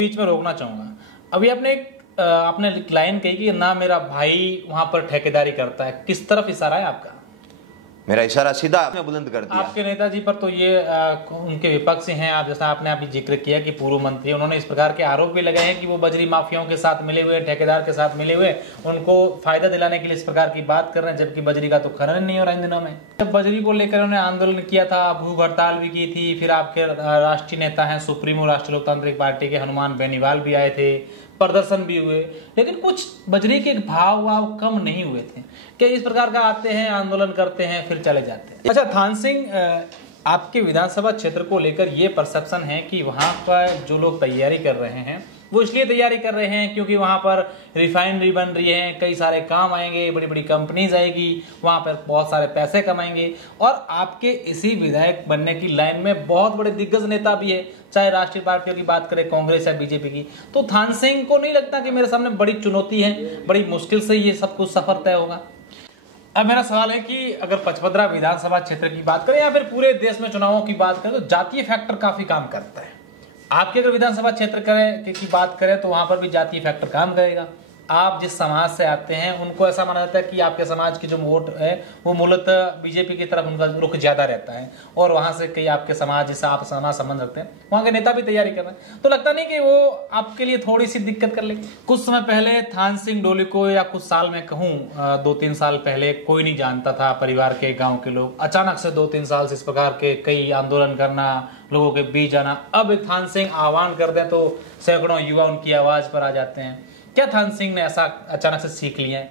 बीच में रोकना चाहूंगा। अभी आपने लाइन कही कि ना मेरा भाई वहां पर ठेकेदारी करता है, किस तरफ इशारा है आपका? मेरा इशारा सीधा आपने बुलंद कर दिया। आपके नेताजी पर तो ये उनके विपक्ष हैं, आप जैसा आपने अभी जिक्र किया कि पूर्व मंत्री, उन्होंने इस प्रकार के आरोप भी लगाए हैं कि वो बजरी माफियाओं के साथ मिले हुए, ठेकेदार के साथ मिले हुए, उनको फायदा दिलाने के लिए इस प्रकार की बात कर रहे हैं, जबकि बजरी का तो खनन नहीं हो रहा इन दिनों में। जब बजरी को लेकर उन्होंने आंदोलन किया था, भूख हड़ताल भी की थी, फिर आपके राष्ट्रीय नेता हैं सुप्रीमो राष्ट्रीय लोकतांत्रिक पार्टी के हनुमान बेनीवाल भी आए थे, प्रदर्शन भी हुए, लेकिन कुछ बजरी के भाव कम नहीं हुए थे कि इस प्रकार का आते हैं, आंदोलन करते हैं, फिर चले जाते हैं। अच्छा थान सिंह, आपके विधानसभा क्षेत्र को लेकर ये परसेप्शन है कि वहां पर जो लोग तैयारी कर रहे हैं वो इसलिए तैयारी कर रहे हैं क्योंकि वहां पर रिफाइनरी बन रही है, कई सारे काम आएंगे, बड़ी बड़ी कंपनीज आएगी, वहां पर बहुत सारे पैसे कमाएंगे। और आपके इसी विधायक बनने की लाइन में बहुत बड़े दिग्गज नेता भी है, चाहे राष्ट्रीय पार्टियों की बात करें, कांग्रेस या बीजेपी की। तो थान सिंह को नहीं लगता कि मेरे सामने बड़ी चुनौती है, बड़ी मुश्किल से ये सब कुछ सफर तय होगा? अब मेरा सवाल है कि अगर पचपदरा विधानसभा क्षेत्र की बात करें या फिर पूरे देश में चुनावों की बात करें तो जातीय फैक्टर काफी काम करता है। आपके अगर विधानसभा क्षेत्र की बात करें तो वहां पर भी जातीय फैक्टर काम करेगा। आप जिस समाज से आते हैं उनको ऐसा माना जाता है कि आपके समाज की जो वोट है वो मूलतः बीजेपी की तरफ उनका रुख ज्यादा रहता है, और वहां से कई आपके समाज जिससे आप समाज संबंध रखते हैं वहां के नेता भी तैयारी कर रहे हैं, तो लगता नहीं कि वो आपके लिए थोड़ी सी दिक्कत कर ले? कुछ समय पहले थान सिंह डोली को, या कुछ साल में कहूँ 2-3 साल पहले, कोई नहीं जानता था, परिवार के गाँव के लोग। अचानक से 2-3 साल से इस प्रकार के कई आंदोलन करना, लोगों के बीच आना, अब थान सिंह आह्वान कर दें तो सैकड़ों युवा उनकी आवाज पर आ जाते हैं। क्या थान सिंह ने ऐसा अचानक से सीख लिया है?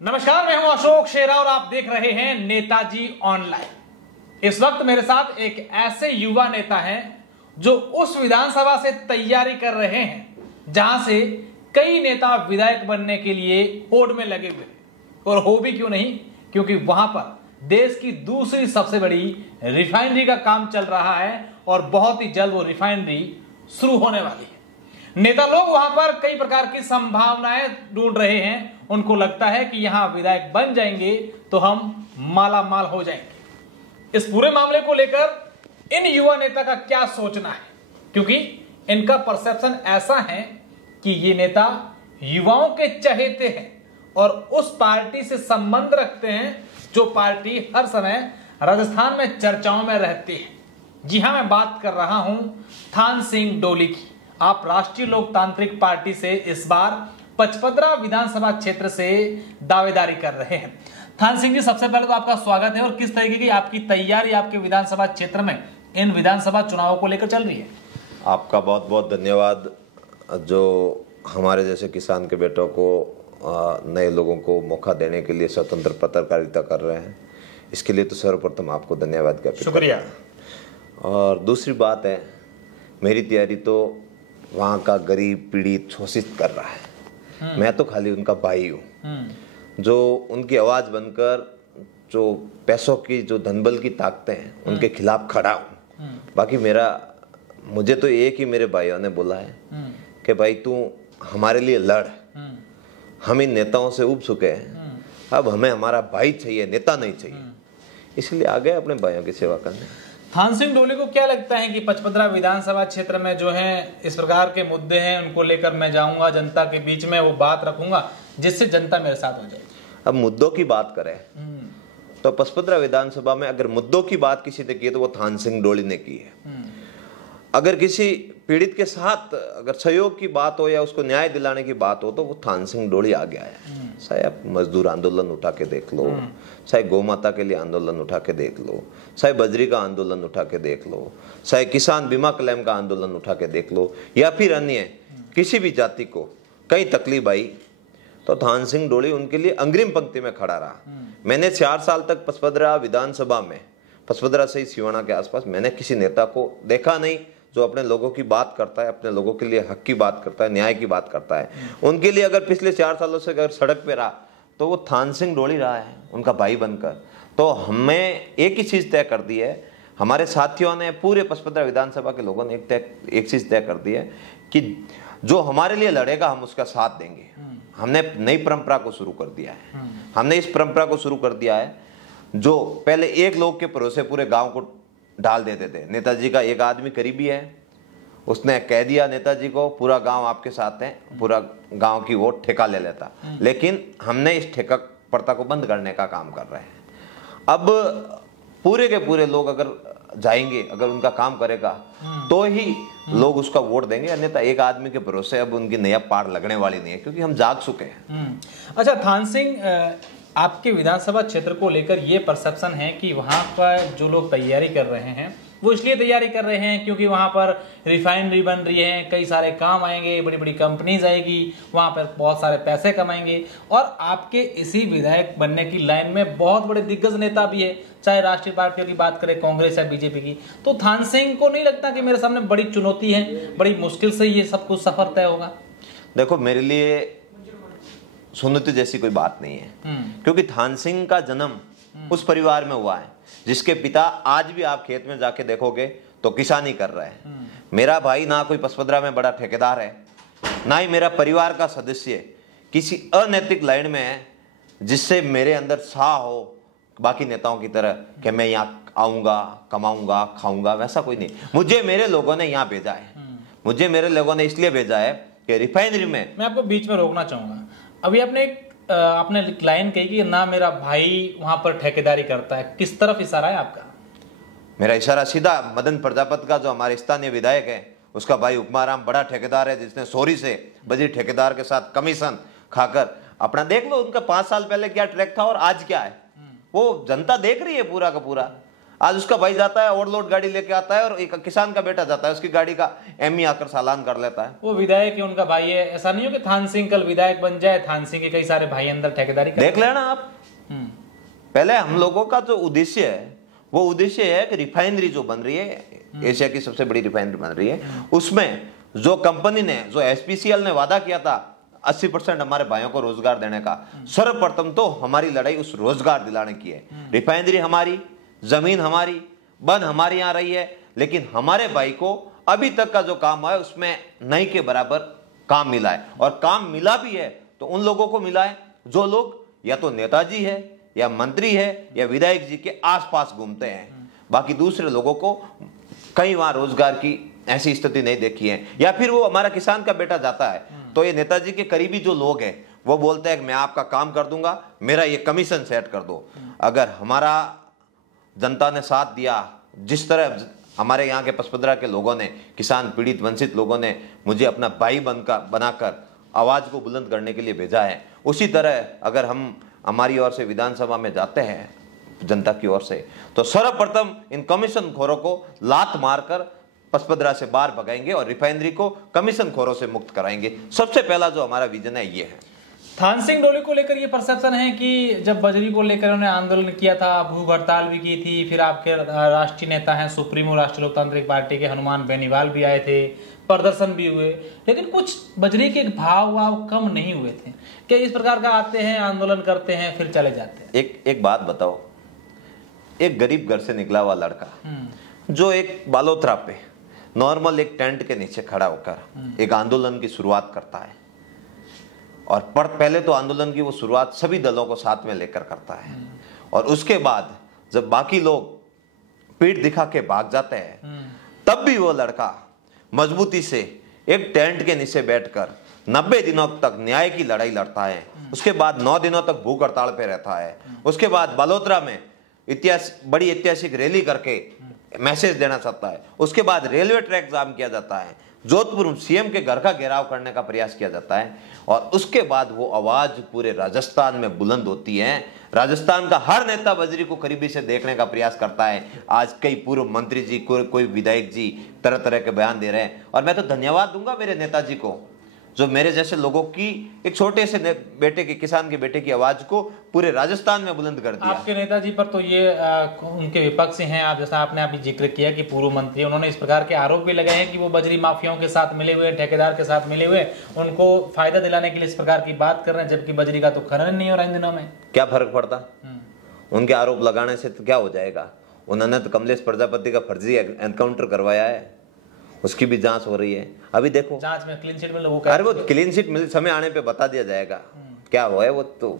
नमस्कार, मैं हूं अशोक शेरा और आप देख रहे हैं नेताजी ऑनलाइन। इस वक्त मेरे साथ एक ऐसे युवा नेता हैं जो उस विधानसभा से तैयारी कर रहे हैं जहां से कई नेता विधायक बनने के लिए होड़ में लगे हुए, और हो भी क्यों नहीं, क्योंकि वहां पर देश की दूसरी सबसे बड़ी रिफाइनरी का काम चल रहा है और बहुत ही जल्द वो रिफाइनरी शुरू होने वाली है। नेता लोग वहां पर कई प्रकार की संभावनाएं ढूंढ रहे हैं, उनको लगता है कि यहां विधायक बन जाएंगे तो हम माला माल हो जाएंगे। इस पूरे मामले को लेकर इन युवा नेता का क्या सोचना है, क्योंकि इनका परसेप्शन ऐसा है कि ये नेता युवाओं के चहेते हैं और उस पार्टी से संबंध रखते हैं जो पार्टी हर समय राजस्थान में चर्चाओं में रहती है। जी हां, मैं बात कर रहा हूं थान सिंह डोली की। आप राष्ट्रीय लोकतांत्रिक पार्टी से इस बार पचपदरा विधानसभा क्षेत्र से दावेदारी कर रहे हैं। थान सिंह जी, सबसे पहले तो आपका स्वागत है, और किस तरीके की आपकी तैयारी आपके विधानसभा क्षेत्र में इन विधानसभा चुनावों को लेकर चल रही है? आपका बहुत बहुत धन्यवाद, जो हमारे जैसे किसान के बेटों को, नए लोगों को मौका देने के लिए स्वतंत्र पत्रकारिता कर रहे हैं, इसके लिए तो सर्वप्रथम आपको धन्यवाद का शुक्रिया। और दूसरी बात है, मेरी तैयारी तो वहाँ का गरीब पीड़ित शोषित कर रहा है, मैं तो खाली उनका भाई हूँ, जो उनकी आवाज़ बनकर जो पैसों की, जो धनबल की ताकतें हैं उनके खिलाफ खड़ा हूँ। बाकी मुझे तो एक ही मेरे भाइयों ने बोला है कि भाई तू हमारे लिए लड़, हम इन नेताओं से उब चुके हैं, अब हमें हमारा भाई चाहिए, नेता नहीं चाहिए, इसलिए आ गए अपने भाइयों की सेवा करने। थान सिंह डोली को क्या लगता है कि पचपदरा विधानसभा क्षेत्र में जो है इस प्रकार के मुद्दे हैं, उनको लेकर मैं जाऊंगा जनता के बीच में, वो बात रखूंगा जिससे जनता मेरे साथ हो जाए? अब मुद्दों की बात करें तो पचपदरा विधानसभा में अगर मुद्दों की बात किसी ने की है तो वो थान सिंह डोली ने की है। अगर किसी पीड़ित के साथ अगर सहयोग की बात हो या उसको न्याय दिलाने की बात हो तो वो थान सिंह डोली आ गया है। चाहे आप मजदूर आंदोलन उठा के देख लो, चाहे गौ माता के लिए आंदोलन उठा के देख लो, चाहे बजरी का आंदोलन उठा के देख लो, चाहे किसान बीमा क्लेम का आंदोलन उठा के देख लो, या फिर अन्य किसी भी जाति को कई तकलीफ आई तो थान सिंह डोली उनके लिए अग्रिम पंक्ति में खड़ा रहा। मैंने 4 साल तक पचपदरा विधानसभा में, पचपदरा से ही सिवाना के आसपास, मैंने किसी नेता को देखा नहीं जो अपने लोगों की बात करता है, अपने लोगों के लिए हक की बात करता है, न्याय की बात करता है। उनके लिए अगर पिछले 4 सालों से अगर सड़क पे रहा तो वो थान सिंह डोली रहा है, उनका भाई बनकर। तो हमें एक ही चीज़ तय कर दी है, हमारे साथियों ने, पूरे पचपदरा विधानसभा के लोगों ने एक चीज़ तय कर दी है कि जो हमारे लिए लड़ेगा हम उसका साथ देंगे। हमने नई परंपरा को शुरू कर दिया है। हमने इस परंपरा को शुरू कर दिया है जो पहले एक लोग के भरोसे पूरे गाँव को डाल देते थे। नेताजी का एक आदमी करीबी है, उसने कह दिया नेताजी को पूरा गांव आपके साथ है, पूरा गांव की वोट ठेका ले लेता। लेकिन हमने इस ठेका प्रथा को बंद करने का काम कर रहे हैं। अब पूरे के पूरे लोग अगर जाएंगे, अगर उनका काम करेगा तो ही लोग उसका वोट देंगे, अन्यथा एक आदमी के भरोसे अब उनकी नया पार लगने वाली नहीं है, क्योंकि हम जाग चुके हैं। अच्छा थान सिंह, आपके विधानसभा क्षेत्र को लेकर ये परसेप्शन है कि वहाँ पर जो लोग तैयारी कर रहे हैं वो इसलिए तैयारी कर रहे हैं क्योंकि वहाँ पर रिफाइनरी बन रही है, कई सारे काम आएंगे, बड़ी बड़ी कंपनीज आएगी, वहाँ पर बहुत सारे पैसे कमाएंगे। और आपके इसी विधायक बनने की लाइन में बहुत बड़े दिग्गज नेता भी है, चाहे राष्ट्रीय पार्टियों की बात करें, कांग्रेस या बीजेपी की। तो थान सिंह को नहीं लगता कि मेरे सामने बड़ी चुनौती है, बड़ी मुश्किल से ये सब कुछ सफर तय होगा? देखो, मेरे लिए सुन्नति जैसी कोई बात नहीं है, क्योंकि थान सिंह का जन्म उस परिवार में हुआ है जिसके पिता आज भी आप खेत में जाके देखोगे तो किसानी कर रहे हैं। मेरा भाई ना कोई पसपदरा में बड़ा ठेकेदार है, ना ही मेरा परिवार का सदस्य किसी अनैतिक लाइन में है जिससे मेरे अंदर सा हो बाकी नेताओं की तरह कि मैं यहाँ आऊंगा, कमाऊंगा, खाऊंगा, वैसा कोई नहीं। मुझे मेरे लोगों ने यहाँ भेजा है, मुझे मेरे लोगों ने इसलिए भेजा है कि रिफाइनरी में। मैं आपको बीच में रोकना चाहूंगा, अभी आपने लाइन कही कि ना मेरा भाई वहां पर ठेकेदारी करता है, किस तरफ इशारा है आपका? मेरा इशारा सीधा मदन प्रजापति का, जो हमारे स्थानीय विधायक है, उसका भाई उपमाराम बड़ा ठेकेदार है, जिसने सोरी से बजरी ठेकेदार के साथ कमीशन खाकर अपना, देख लो उनका 5 साल पहले क्या ट्रैक था और आज क्या है, वो जनता देख रही है पूरा का पूरा। आज उसका भाई जाता है ओवरलोड गाड़ी लेके आता है और एक किसान का बेटा जाता है, उसकी गाड़ी का एमई आकर चालान कर लेता है। वो विधायक है, उनका भाई है। ऐसा नहीं हो कि थान सिंह कल विधायक बन जाए, थान सिंह के कई सारे भाई अंदर ठेकेदारी देख लेना आप। पहले हम लोगों का जो उद्देश्य है वो उद्देश्य है कि रिफाइनरी जो बन रही है, एशिया की सबसे बड़ी रिफाइनरी बन रही है, उसमें जो कंपनी ने, जो एसपीसीएल ने वादा किया था 80% हमारे भाइयों को रोजगार देने का, सर्वप्रथम तो हमारी लड़ाई उस रोजगार दिलाने की है। रिफाइनरी हमारी, जमीन हमारी, बन हमारी यहाँ रही है, लेकिन हमारे भाई को अभी तक का जो काम है उसमें नहीं के बराबर काम मिला है। और काम मिला भी है तो उन लोगों को मिला है जो लोग या तो नेताजी है या मंत्री है या विधायक जी के आसपास घूमते हैं। बाकी दूसरे लोगों को कई वहां रोजगार की ऐसी स्थिति नहीं देखी है। या फिर वो हमारा किसान का बेटा जाता है तो ये नेताजी के करीबी जो लोग हैं वो बोलते हैं कि मैं आपका काम कर दूंगा, मेरा ये कमीशन सेट कर दो। अगर हमारा जनता ने साथ दिया, जिस तरह हमारे यहाँ के पसपदरा के लोगों ने, किसान पीड़ित वंचित लोगों ने मुझे अपना भाई बनाकर आवाज को बुलंद करने के लिए भेजा है, उसी तरह अगर हम हमारी ओर से विधानसभा में जाते हैं जनता की ओर से, तो सर्वप्रथम इन कमीशन खोरों को लात मारकर पसपदरा से बाहर भगाएंगे और रिफाइनरी को कमीशन खोरों से मुक्त कराएंगे। सबसे पहला जो हमारा विजन है ये है। थान सिंह डोली को लेकर ये परसेप्शन है कि जब बजरी को लेकर उन्होंने आंदोलन किया था, भूख हड़ताल भी की थी, फिर आपके राष्ट्रीय नेता हैं सुप्रीमो राष्ट्रीय लोकतांत्रिक पार्टी के हनुमान बेनीवाल भी आए थे, प्रदर्शन भी हुए, लेकिन कुछ बजरी के भाव कम नहीं हुए थे। क्या इस प्रकार का आते हैं, आंदोलन करते हैं, फिर चले जाते हैं? एक बात बताओ, एक गरीब घर से निकला हुआ लड़का जो एक बालोतरा पे नॉर्मल एक टेंट के नीचे खड़ा होकर एक आंदोलन की शुरुआत करता है, और पहले तो आंदोलन की वो शुरुआत सभी दलों को साथ में लेकर करता है, और उसके बाद जब बाकी लोग पीठ दिखा के भाग जाते हैं तब भी वो लड़का मजबूती से एक टेंट के नीचे बैठकर 90 दिनों तक न्याय की लड़ाई लड़ता है। उसके बाद 9 दिनों तक भूख हड़ताल पे रहता है। उसके बाद बालोतरा में बड़ी ऐतिहासिक रैली करके मैसेज देना चाहता है। उसके बाद रेलवे ट्रैक जाम किया जाता है, जोधपुर सीएम के घर का घेराव करने का प्रयास किया जाता है, और उसके बाद वो आवाज पूरे राजस्थान में बुलंद होती है। राजस्थान का हर नेता बजरी को करीबी से देखने का प्रयास करता है। आज कई पूर्व मंत्री जी, कोई विधायक जी तरह तरह के बयान दे रहे हैं, और मैं तो धन्यवाद दूंगा मेरे नेताजी को जो मेरे जैसे लोगों की, एक छोटे से बेटे के, किसान के बेटे की आवाज को पूरे राजस्थान में बुलंद कर दिया। आपके नेताजी पर तो ये उनके विपक्ष हैं, आप जैसा आपने अभी जिक्र किया कि पूर्व मंत्री, उन्होंने इस प्रकार के आरोप भी लगाए हैं कि वो बजरी माफियाओं के साथ मिले हुए, ठेकेदार के साथ मिले हुए, उनको फायदा दिलाने के लिए इस प्रकार की बात कर रहे हैं, जबकि बजरी का तो खनन नहीं हो रहा इन दिनों में। क्या फर्क पड़ता? उनके आरोप लगाने से तो क्या हो जाएगा? उन्होंने तो कमलेश प्रजापति का फर्जी एनकाउंटर करवाया है, उसकी भी जांच हो रही है। अभी देखो जांच में क्लीन चिट मिले, अरे वो क्लीन चिट मिल समय आने पे बता दिया जाएगा क्या हुआ है। वो तो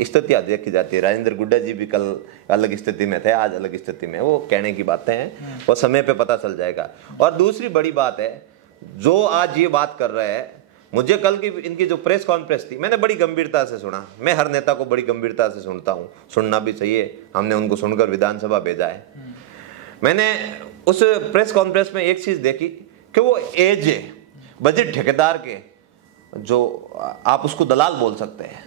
स्थिति देखी जाती है। राजेंद्र गुड्डा जी भी कल अलग स्थिति में थे, आज अलग स्थिति में, वो कहने की बातें हैं, वो समय पे पता चल जाएगा। और दूसरी बड़ी बात है, जो आज ये बात कर रहे हैं, मुझे कल की इनकी जो प्रेस कॉन्फ्रेंस थी, मैंने बड़ी गंभीरता से सुना। मैं हर नेता को बड़ी गंभीरता से सुनता हूँ, सुनना भी चाहिए। हमने उनको सुनकर विधानसभा भेजा है। मैंने उस प्रेस कॉन्फ्रेंस में एक चीज देखी कि वो एज बजट ठेकेदार के, जो आप उसको दलाल बोल सकते हैं,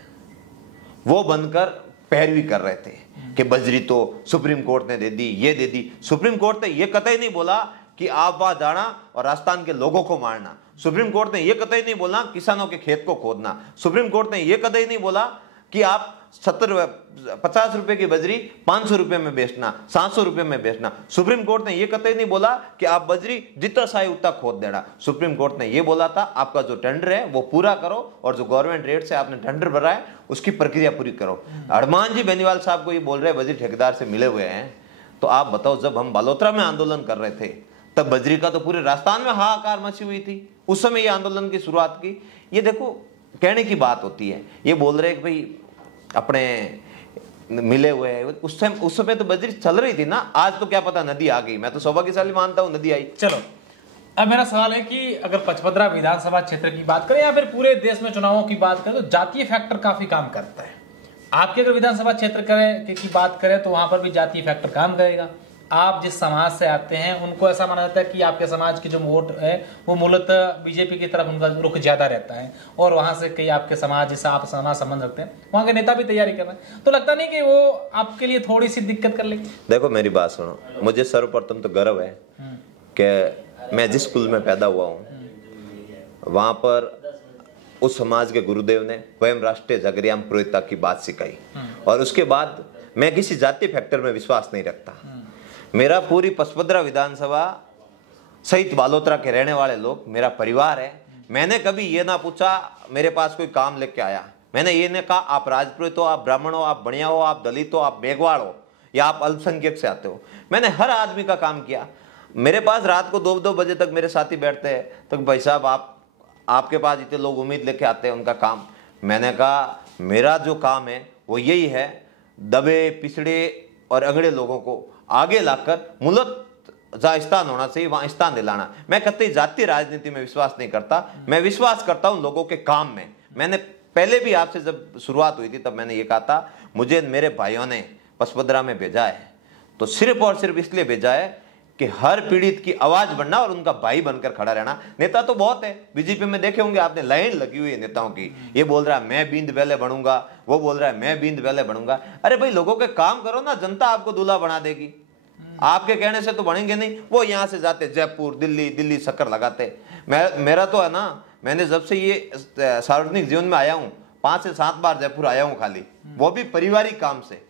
वो बनकर पैरवी कर रहे थे कि बजरी तो सुप्रीम कोर्ट ने दे दी, ये दे दी। सुप्रीम कोर्ट ने ये कतई नहीं बोला कि आप वहां जाना और राजस्थान के लोगों को मारना। सुप्रीम कोर्ट ने यह कतई नहीं बोला किसानों के खेत को खोदना। सुप्रीम कोर्ट ने यह कतई नहीं बोला कि आप 50 रुपए की बजरी 500 रुपए में बेचना, 700 रुपए में बेचना। सुप्रीम कोर्ट ने यह कतई नहीं बोला कि आप बजरी जितना चाहे उतना खोद देना। सुप्रीम कोर्ट ने यह बोला था आपका जो टेंडर है वो पूरा करो और जो गवर्नमेंट रेट से आपने टेंडर भरा है उसकी प्रक्रिया पूरी करो। हनुमान जी बेनीवाल साहब को ये बोल रहे हैं बजरी ठेकेदार से मिले हुए हैं। तो आप बताओ, जब हम बालोतरा में आंदोलन कर रहे थे तब बजरी का तो पूरे राजस्थान में हाहाकार मची हुई थी। उस समय ये आंदोलन की शुरुआत की। ये देखो कहने की बात होती है, ये बोल रहे हैं कि भाई अपने मिले हुए हैं। उस समय तो बजरी चल रही थी ना। आज तो क्या पता नदी आ गई। मैं तो सौभाग्यशाली मानता हूं नदी आई। चलो, अब मेरा सवाल है कि अगर पचपदरा विधानसभा क्षेत्र की बात करें या फिर पूरे देश में चुनावों की बात करें तो जातीय फैक्टर काफी काम करता है। आपके अगर विधानसभा क्षेत्र की बात करें तो वहां पर भी जातीय फैक्टर काम करेगा। आप जिस समाज से आते हैं उनको ऐसा माना जाता है कि आपके समाज की जो वोट है वो मूलतः बीजेपी की तरफ उनका रुख ज्यादा रहता है, और वहां से कई आपके समाज जिससे आप समाज संबंध रखते हैं वहां के नेता भी तैयारी कर रहे हैं, तो लगता नहीं कि वो आपके लिए थोड़ी सी दिक्कत कर लेंगे? देखो मेरी बात सुनो, मुझे सर्वप्रथम तो गर्व है कि मैं जिस स्कूल में पैदा हुआ हूँ वहां पर उस समाज के गुरुदेव ने स्वयं राष्ट्रीय जागरियाम पुरोहिता की बात सिखाई, और उसके बाद मैं किसी जातीय फैक्टर में विश्वास नहीं रखता। मेरा पूरी पचपदरा विधानसभा सहित बालोतरा के रहने वाले लोग मेरा परिवार है। मैंने कभी ये ना पूछा मेरे पास कोई काम लेके आया, मैंने ये नहीं कहा आप राजपुरोहित हो, आप ब्राह्मण हो, आप बनिया हो, आप दलित हो, आप मेघवाड़ हो या आप अल्पसंख्यक से आते हो। मैंने हर आदमी का काम किया। मेरे पास रात को 2-2 बजे तक मेरे साथी बैठते हैं, तो भाई साहब आपके पास इतने लोग उम्मीद लेके आते हैं उनका काम। मैंने कहा मेरा जो काम है वो यही है, दबे पिछड़े और अगड़े लोगों को आगे लाकर मूलत जहाँ स्थान होना चाहिए वहां स्थान दिलाना। मैं कतई जातीय राजनीति में विश्वास नहीं करता, मैं विश्वास करता हूं लोगों के काम में। मैंने पहले भी आपसे जब शुरुआत हुई थी तब मैंने ये कहा था, मुझे मेरे भाइयों ने पचपदरा में भेजा है तो सिर्फ और सिर्फ इसलिए भेजा है कि हर पीड़ित की आवाज बनना और उनका भाई बनकर खड़ा रहना। नेता तो बहुत है, बीजेपी में देखे होंगे आपने, लाइन लगी हुई है नेताओं की। ये बोल रहा है मैं बींद बेले बनूंगा, वो बोल रहा है मैं बींद बेले बनूंगा। अरे भाई लोगों के काम करो ना, जनता आपको दूल्हा बना देगी। आपके कहने से तो बनेंगे नहीं। वो यहाँ से जाते जयपुर, दिल्ली शक्कर लगाते। मेरा तो है ना, मैंने जब से ये सार्वजनिक जीवन में आया हूँ 5 से 7 बार जयपुर आया हूँ खाली, वो भी पारिवारिक काम से।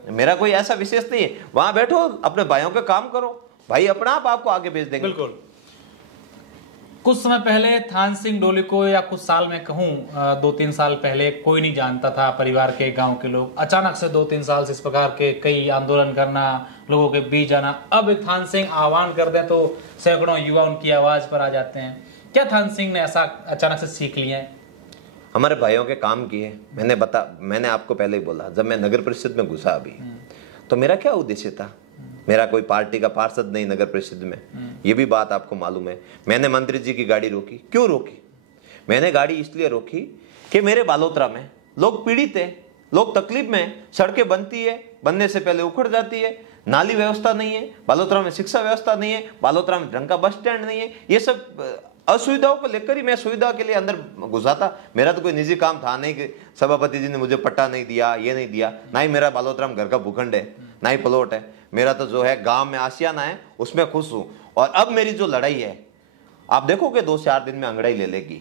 मेरा कोई ऐसा विशेष नहीं है। वहां बैठो अपने भाइयों के काम करो, भाई अपना आप आपको आगे भेज देंगे। बिल्कुल। कुछ समय पहले थान सिंह डोली को, या कुछ साल में कहूं 2-3 साल पहले, कोई नहीं जानता था, परिवार के गांव के लोग। अचानक से 2-3 साल से इस प्रकार के कई आंदोलन करना, लोगों के बीच आना। अब थान सिंह आह्वान कर दें तो सैकड़ों युवा उनकी आवाज पर आ जाते हैं। क्या थान सिंह ने ऐसा अचानक से सीख लिया है? हमारे भाइयों के काम किए। मैंने आपको पहले ही बोला, जब मैं नगर परिषद में घुसा अभी तो मेरा क्या उद्देश्य था। मेरा कोई पार्टी का पार्षद नहीं नगर परिषद में, ये भी बात आपको मालूम है। मैंने मंत्री जी की गाड़ी रोकी। क्यों रोकी? मैंने गाड़ी इसलिए रोकी कि मेरे बालोतरा में लोग पीड़ित है, लोग तकलीफ में। सड़कें बनती है, बनने से पहले उखड़ जाती है, नाली व्यवस्था नहीं है, बालोतरा में शिक्षा व्यवस्था नहीं है, बालोतरा में ढंग का बस स्टैंड नहीं है। ये सब असुविधाओं को लेकर ही मैं सुविधा के लिए अंदर घुसा था। मेरा तो कोई निजी काम था नहीं कि सभापति जी ने मुझे पट्टा नहीं दिया, ये नहीं दिया। ना ही मेरा बालोतरा में घर का भूखंड है, ना ही प्लॉट है। मेरा तो जो है गांव में आशियाना है, उसमें खुश हूं। और अब मेरी जो लड़ाई है, आप देखोगे 2 से 4 दिन में अंगड़ाई ले लेगी।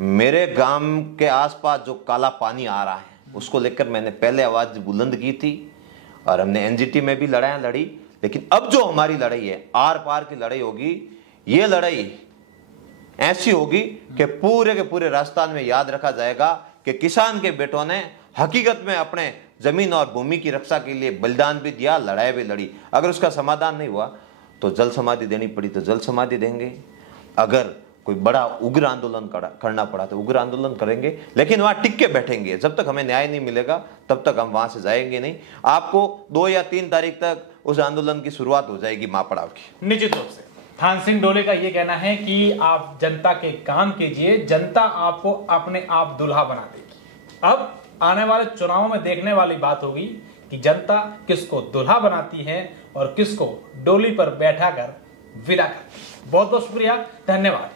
मेरे गांव के आसपास जो काला पानी आ रहा है उसको लेकर मैंने पहले आवाज बुलंद की थी, और हमने एनजीटी में भी लड़ाई लड़ी। लेकिन अब जो हमारी लड़ाई है, आर पार की लड़ाई होगी। ये लड़ाई ऐसी होगी कि पूरे के पूरे राजस्थान में याद रखा जाएगा कि किसान के बेटों ने हकीकत में अपने जमीन और भूमि की रक्षा के लिए बलिदान भी दिया, लड़ाई भी लड़ी। अगर उसका समाधान नहीं हुआ तो जल समाधि देनी पड़ी तो जल समाधि देंगे। अगर कोई बड़ा उग्र आंदोलन करना पड़ा तो उग्र आंदोलन करेंगे, लेकिन वहां टिक के बैठेंगे। जब तक हमें न्याय नहीं मिलेगा तब तक हम वहां से जाएंगे नहीं। आपको 2 या 3 तारीख तक उस आंदोलन की शुरुआत हो जाएगी माँ पड़ाव की। निश्चित रूप से थान सिंह डोले का ये कहना है कि आप जनता के काम कीजिए, जनता आपको अपने आप दुल्हा बना देगी। अब आने वाले चुनावों में देखने वाली बात होगी कि जनता किसको दुल्हा बनाती है और किसको डोली पर बैठाकर विदा करती है। बहुत बहुत शुक्रिया, धन्यवाद।